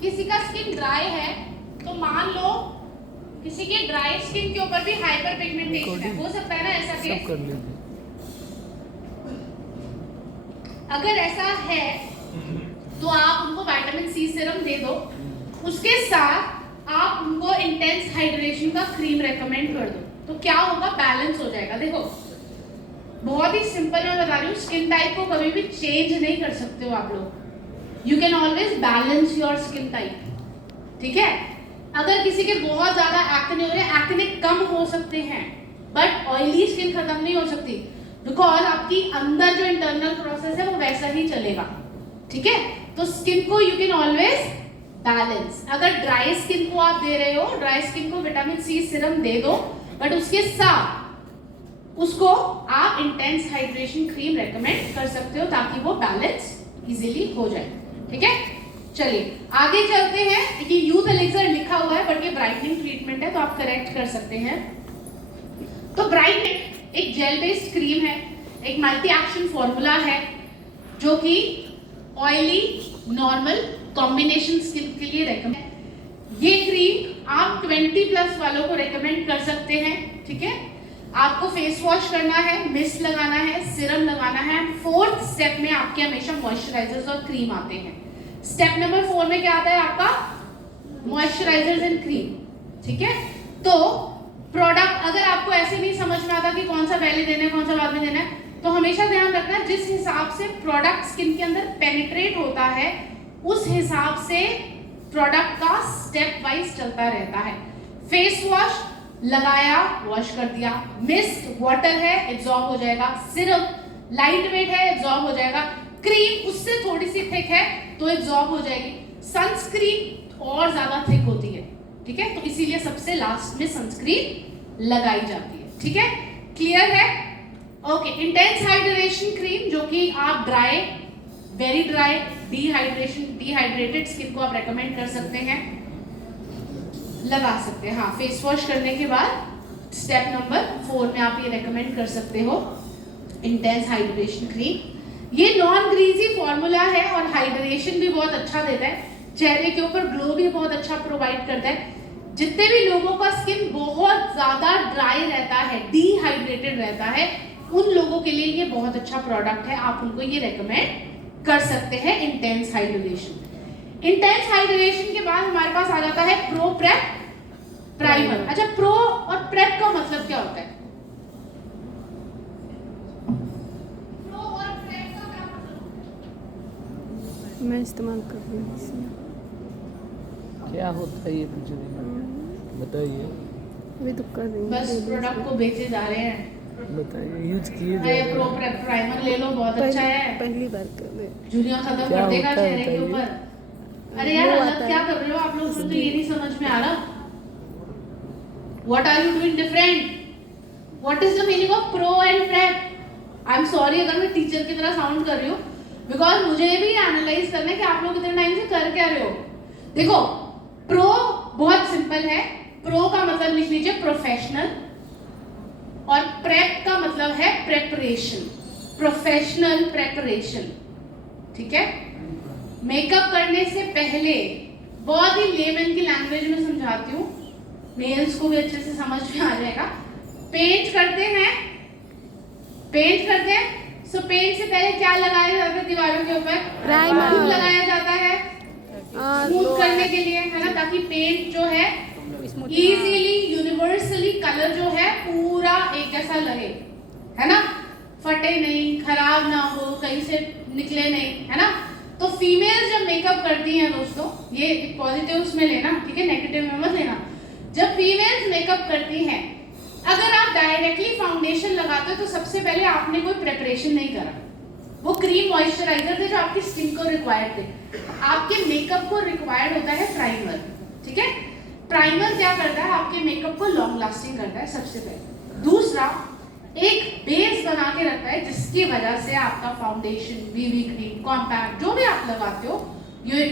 किसी का skin dry है तो मान लो किसी के ड्राई स्किन के ऊपर भी हाइपर पिगमेंटेशन है, हो सकता है ना ऐसा केस? अगर ऐसा है तो आप उनको विटामिन सी सीरम दे दो, उसके साथ आप उनको इंटेंस हाइड्रेशन का क्रीम रेकमेंड कर दो, तो क्या होगा, बैलेंस हो जाएगा। देखो बहुत ही सिंपल मैं बता रही हूँ, स्किन टाइप को कभी भी चेंज नहीं कर सकते हो आप लोग, you can always balance your skin type, ठीक है। अगर किसी के बहुत ज्यादा एक्ने हो रहे हैं, एक्ने कम हो सकते हैं बट ऑयली स्किन खत्म नहीं हो सकती, बिकॉज आपकी अंदर जो इंटरनल प्रोसेस है वो वैसा ही चलेगा, ठीक है। तो स्किन को यू कैन ऑलवेज बैलेंस। अगर ड्राई स्किन को आप दे रहे हो, ड्राई स्किन को विटामिन सी सीरम दे दो, बट उसके साथ उसको आप इंटेंस हाइड्रेशन क्रीम रेकमेंड कर सकते हो ताकि वो बैलेंस इजीली हो जाए, ठीक है। चलिए आगे चलते हैं। ये यूथ एलिक्सर लिखा हुआ है बट ये ब्राइटनिंग ट्रीटमेंट है तो आप करेक्ट कर सकते हैं। तो ब्राइटनिंग एक जेल बेस्ड क्रीम है, एक मल्टी एक्शन फॉर्मूला है जो कि ऑयली नॉर्मल कॉम्बिनेशन स्किन के लिए रेकमेंड। ये क्रीम आप 20+ वालों को रेकमेंड कर सकते हैं, ठीक है। आपको फेस वॉश करना है, मिस्ट लगाना है, सीरम लगाना है। 4th स्टेप में आपके हमेशा मॉइस्चराइजर्स और क्रीम आते हैं। स्टेप नंबर 4 में क्या आता है आपका, मॉइस्चराइजर्स एंड क्रीम, ठीक है। तो प्रोडक्ट अगर आपको ऐसे नहीं समझ में आता कि कौन सा पहले देना है कौन सा बाद में देना है, तो हमेशा ध्यान रखना जिस हिसाब से प्रोडक्ट स्किन के अंदर पेनिट्रेट होता है उस हिसाब से प्रोडक्ट का स्टेप वाइज चलता रहता है। फेस वॉश लगाया, वॉश कर दिया, मिस्ट वाटर है एब्जॉर्ब हो जाएगा, सिरम लाइट वेट है एब्जॉर्ब हो जाएगा, क्रीम उससे थोड़ी सी थिक है तो एब्जॉर्ब हो जाएगी, सनस्क्रीन और ज्यादा थिक होती है, ठीक है। तो इसीलिए सबसे लास्ट में सनस्क्रीन लगाई जाती है, ठीक है। क्लियर है? ओके। इंटेंस हाइड्रेशन क्रीम जो कि आप dry, very dry, dehydrated skin को आप रेकमेंड कर सकते हैं, लगा सकते हैं। हाँ, फेस वॉश करने के बाद स्टेप नंबर 4 में आप ये रेकमेंड कर सकते हो इंटेंस हाइड्रेशन क्रीम। ये नॉन ग्रीजी फॉर्मूला है और हाइड्रेशन भी बहुत अच्छा देता है, चेहरे के ऊपर ग्लो भी बहुत अच्छा प्रोवाइड करता है। जितने भी लोगों का स्किन बहुत ज्यादा ड्राई रहता है, डिहाइड्रेटेड रहता है, उन लोगों के लिए ये बहुत अच्छा प्रोडक्ट है, आप उनको ये रेकमेंड कर सकते हैं इंटेंस हाइड्रेशन। इंटेंस हाइड्रेशन के बाद हमारे पास आ जाता है प्रो, प्रेप, प्राइमर। अच्छा, प्रो और प्रेप का मतलब क्या होता है? प्रो और प्रेप का क्या मतलब? मैं इस्तेमाल कर रही हूँ। क्या होता है ये मुझे बताइए। अभी तो कर रही हूँ, बस प्रोडक्ट को बेचे जा रहे हैं। बताइए, यूज किए जा ये रहे प्रो हैं। प्रेप प्राइमर ले लो, बहुत अच्छा है, पहली बार कर रहे। झुर्रियां खत्म क्या कर देगा होता है चेहरे के बताइए? ऊपर। अरे यार, वो अलग आता क्या है। कर रहे हो आप लोग, मुझे तो ये नहीं समझ में आ रहा। What are you doing different? What is the meaning of pro and prep? I'm sorry अगर मैं टीचर की तरह साउंड कर रही हूँ, बिकॉज मुझे भी एनालाइज करना है कि आप लोग कितने टाइम से कर क्या रहे हो। देखो, प्रो बहुत सिंपल है, प्रो का मतलब लिख लीजिए प्रोफेशनल, और प्रेप का मतलब है प्रेपरेशन, प्रोफेशनल प्रेपरेशन, ठीक है। मेकअप करने से पहले बहुत ही लेमन की लैंग्वेज में समझाती हूँ, मेल्स को भी अच्छे से समझ में आ जाएगा। पेंट करते हैं, सो पेंट से पहले क्या लगाया जाता है दीवारों के ऊपर? प्राइमर लगाया जाता है स्मूथ करने के लिए, है ना, ताकि पेंट जो है इजीली यूनिवर्सली कलर जो है पूरा एक जैसा लगे, है ना, फटे नहीं, खराब ना हो, कहीं से निकले नहीं, है ना। तो फीमेल्स जब मेकअप करती हैं दोस्तों, ये पॉजिटिव्स में लेना, ठीक है, नेगेटिव में मत लेना। जब फीमेल्स मेकअप करती हैं, अगर आप डायरेक्टली फाउंडेशन लगाते हो तो सबसे पहले आपने कोई प्रिपरेशन नहीं करा, वो क्रीम मॉइस्चराइजर थे जो आपकी स्किन को रिक्वायर्ड थे। आपके मेकअप को रिक्वायर्ड होता है प्राइमर, ठीक है। प्राइमर क्या करता है, आपके मेकअप को लॉन्ग लास्टिंग करता है सबसे पहले। दूसरा, एक बेस बना के रखता है जिसकी वजह से आपका फाउंडेशन, बीबी क्रीम, कॉम्पैक्ट जो भी आप लगाते हो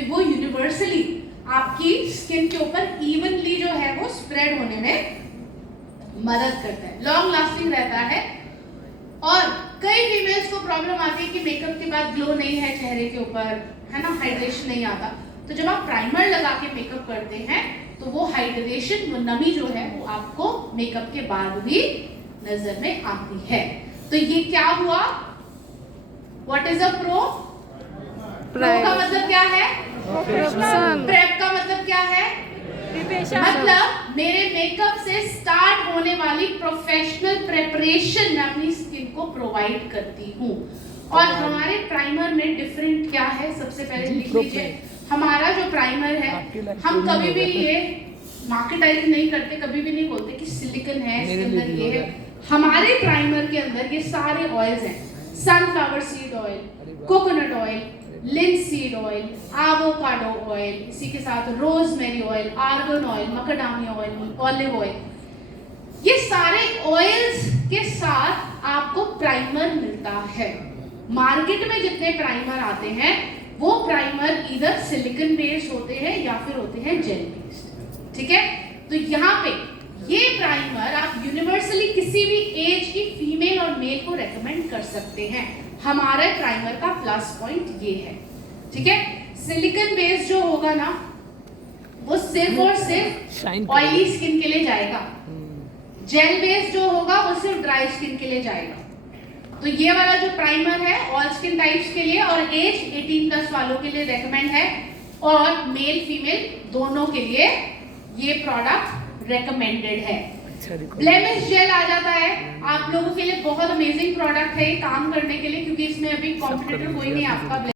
वो यूनिवर्सली आपकी स्किन के ऊपर इवनली जो है वो स्प्रेड होने में मदद करता है, लॉन्ग लास्टिंग रहता है। और कई फीमेल्स को प्रॉब्लम आती है कि मेकअप के बाद ग्लो नहीं है चेहरे के ऊपर, है ना, हाइड्रेशन नहीं आता, तो जब आप प्राइमर लगा के मेकअप करते हैं तो वो हाइड्रेशन, वो नमी जो है वो आपको मेकअप के बाद भी नजर में आती है। तो ये क्या हुआ? What is a pro? Pro का मतलब क्या है? प्रोडक्शन प्रेप का मतलब क्या है? मतलब मेरे मेकअप से स्टार्ट होने वाली प्रोफेशनल प्रेपरेशन मैं अपनी स्किन को प्रोवाइड करती हूँ। और हमारे प्राइमर में डिफरेंट क्या है, सबसे पहले लिख लीजिए। हमारा जो प्राइमर है, हम कभी भी ये मार्केटाइज नहीं करते, कभी भी नहीं बोलते कि सिलिकॉन है इसके अंदर, ये है। हमारे प्राइमर के अंदर ये सारे ऑयल्स हैं, sunflower seed oil, coconut oil, linseed oil, avocado oil, इसी के साथ rosemary oil, argan oil, macadamia oil, olive oil. ये सारे ऑयल्स के साथ आपको प्राइमर मिलता है। मार्केट में जितने प्राइमर आते हैं वो प्राइमर इधर सिलिकॉन बेस्ड होते हैं या फिर होते हैं जेल बेस्ड, ठीक है। तो यहाँ पे ये प्राइमर आप यूनिवर्सली किसी भी एज की फीमेल और मेल को रेकमेंड कर सकते हैं। हमारे प्राइमर का प्लस पॉइंट ये है, ठीक है। सिलिकॉन बेस्ड जो होगा ना वो सिर्फ और सिर्फ ऑयली स्किन के लिए जाएगा। जेल बेस्ड जो होगा वो सिर्फ ड्राई स्किन के लिए जाएगा। तो ये वाला जो प्राइमर है ऑल स्किन टाइप्स के लिए और एज 18+ वालों के लिए रेकमेंड है, और मेल फीमेल दोनों के लिए ये प्रोडक्ट रेकमेंडेड है। ब्लेमिश जेल आ जाता है आप लोगों के लिए, बहुत अमेजिंग प्रोडक्ट है ये काम करने के लिए, क्योंकि इसमें अभी कॉम्पिटिटर कोई नहीं आपका